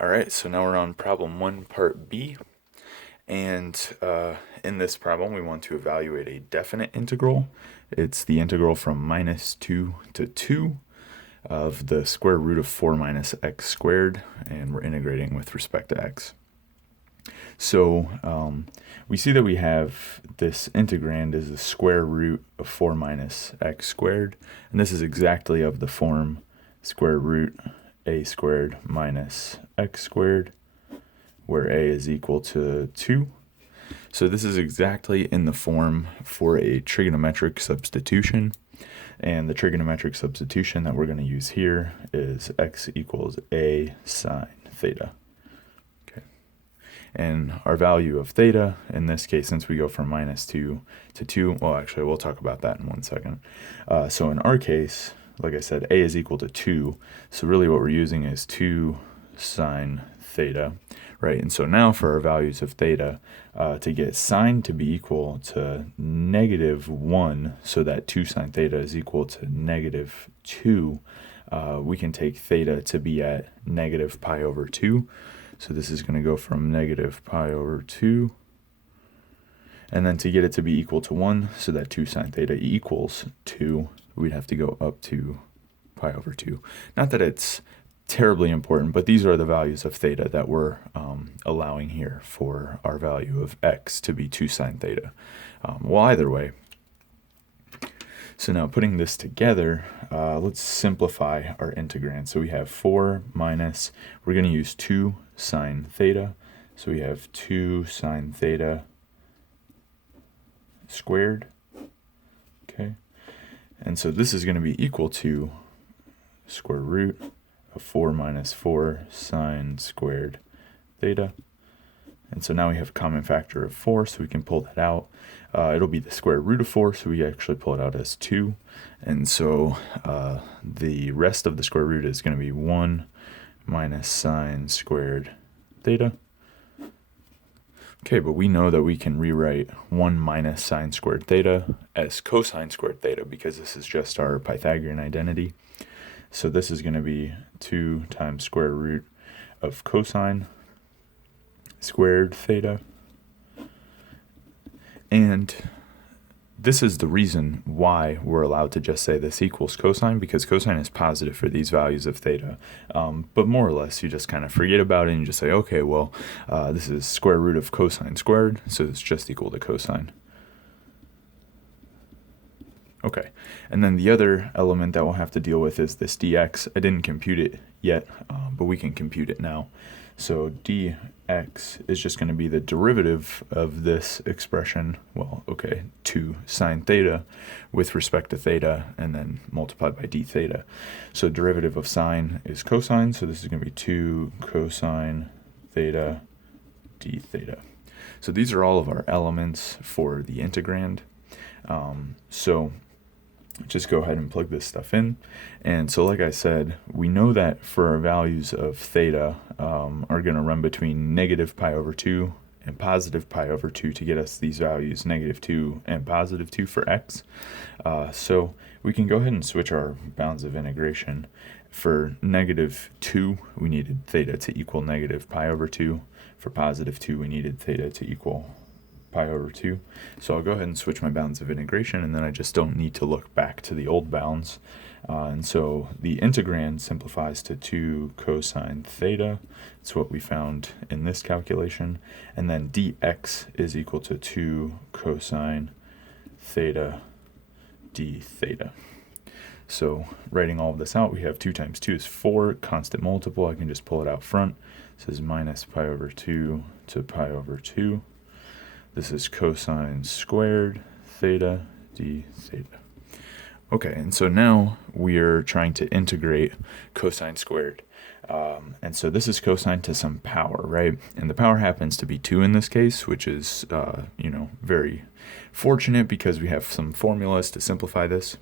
All right, so now we're on problem 1, part B. And in this problem, we want to evaluate a definite integral. It's the integral from -2 to 2 of the square root of 4 minus x squared, and we're integrating with respect to x. So we see that we have this integrand is the square root of 4 minus x squared, and this is exactly of the form square root a squared minus x squared, where a is equal to 2. So this is exactly in the form for a trigonometric substitution. And the trigonometric substitution that we're going to use here is x equals a sine theta. Okay. And our value of theta, in this case, since we go from -2 to 2, well, actually, we'll talk about that in 1 second. So in our case, like I said, a is equal to 2. So really what we're using is 2 sine theta, right? And so now for our values of theta, to get sine to be equal to -1, so that 2 sine theta is equal to -2, we can take theta to be at -pi/2. So this is going to go from -pi/2. And then to get it to be equal to 1, so that 2 sine theta equals 2, we'd have to go up to pi/2. Not that it's terribly important, but these are the values of theta that we're allowing here for our value of x to be 2 sine theta. Well, either way. So now putting this together, let's simplify our integrand. So we have 4 minus, we're going to use 2 sine theta. So we have 2 sine theta squared. Okay. And so this is going to be equal to square root of 4 minus 4 sine squared theta. And so now we have a common factor of 4, so we can pull that out. It'll be the square root of 4, so we actually pull it out as 2. And so the rest of the square root is going to be 1 minus sine squared theta. Okay, but we know that we can rewrite 1 minus sine squared theta as cosine squared theta because this is just our Pythagorean identity. So this is going to be 2 times square root of cosine squared theta. And this is the reason why we're allowed to just say this equals cosine, because cosine is positive for these values of theta. But more or less, you just kind of forget about it and you just say, okay, well, this is square root of cosine squared, so it's just equal to cosine. Okay, and then the other element that we'll have to deal with is this dx. I didn't compute it yet, but we can compute it now. So dx is just going to be the derivative of this expression, well, okay, 2 sine theta with respect to theta, and then multiplied by d theta. So derivative of sine is cosine, so this is going to be 2 cosine theta d theta. So these are all of our elements for the integrand. So just go ahead and plug this stuff in. And so like I said, we know that for our values of theta are going to run between -pi/2 and +pi/2 to get us these values, -2 and +2 for x. So we can go ahead and switch our bounds of integration. For -2, we needed theta to equal -pi/2. For +2, we needed theta to equal pi/2. So I'll go ahead and switch my bounds of integration, and then I just don't need to look back to the old bounds. And so the integrand simplifies to 2 cosine theta. That's what we found in this calculation. And then dx is equal to 2 cosine theta d theta. So writing all of this out, we have 2 times 2 is 4, constant multiple. I can just pull it out front. This is -pi/2 to pi/2. This is cosine squared theta d theta. Okay, and so now we're trying to integrate cosine squared. And so this is cosine to some power, right? And the power happens to be 2 in this case, which is, very fortunate because we have some formulas to simplify this.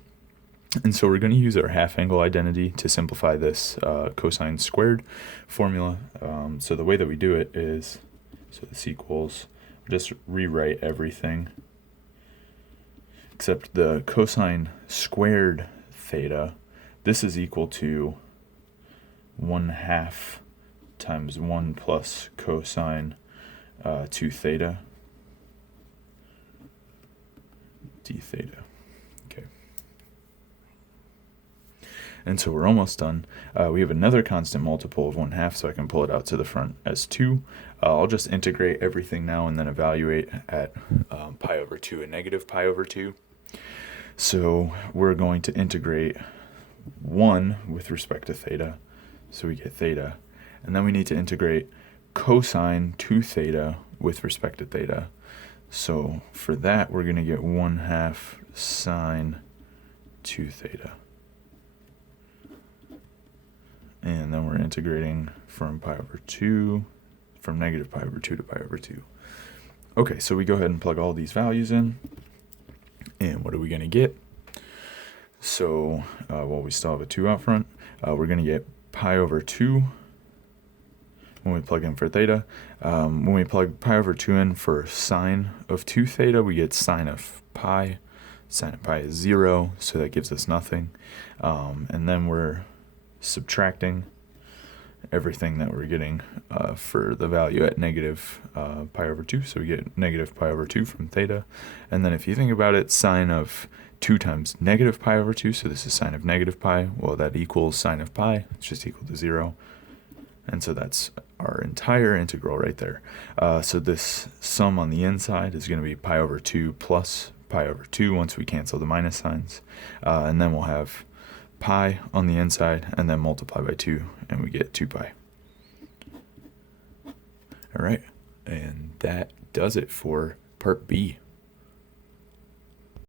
And so we're going to use our half angle identity to simplify this cosine squared formula. So the way that we do it is, so this equals, just rewrite everything except the cosine squared theta. This is equal to 1/2 times 1 plus cosine 2 theta d theta. Okay. And so we're almost done. We have another constant multiple of 1/2, so I can pull it out to the front as 2. I'll just integrate everything now and then evaluate at pi over 2 and negative pi over 2. So we're going to integrate 1 with respect to theta, so we get theta. And then we need to integrate cosine 2 theta with respect to theta. So for that, we're going to get 1/2 sine 2 theta. And then we're integrating from negative pi over 2 to pi over 2. Okay, so we go ahead and plug all these values in. And what are we going to get? So, well, we still have a 2 out front. We're going to get pi over 2 when we plug in for theta. When we plug pi over 2 in for sine of 2 theta, we get sine of pi. Sine of pi is 0, so that gives us nothing. And then we're subtracting everything that we're getting for the value at negative pi over 2. So we get negative pi over 2 from theta. And then if you think about it, sine of 2 times negative pi over 2, so this is sine of negative pi, well, that equals sine of pi. It's just equal to 0. And so that's our entire integral right there. So this sum on the inside is going to be pi over 2 plus pi over 2 once we cancel the minus signs. And then we'll have pi on the inside and then multiply by 2 and we get 2 pi. All right, and that does it for part B.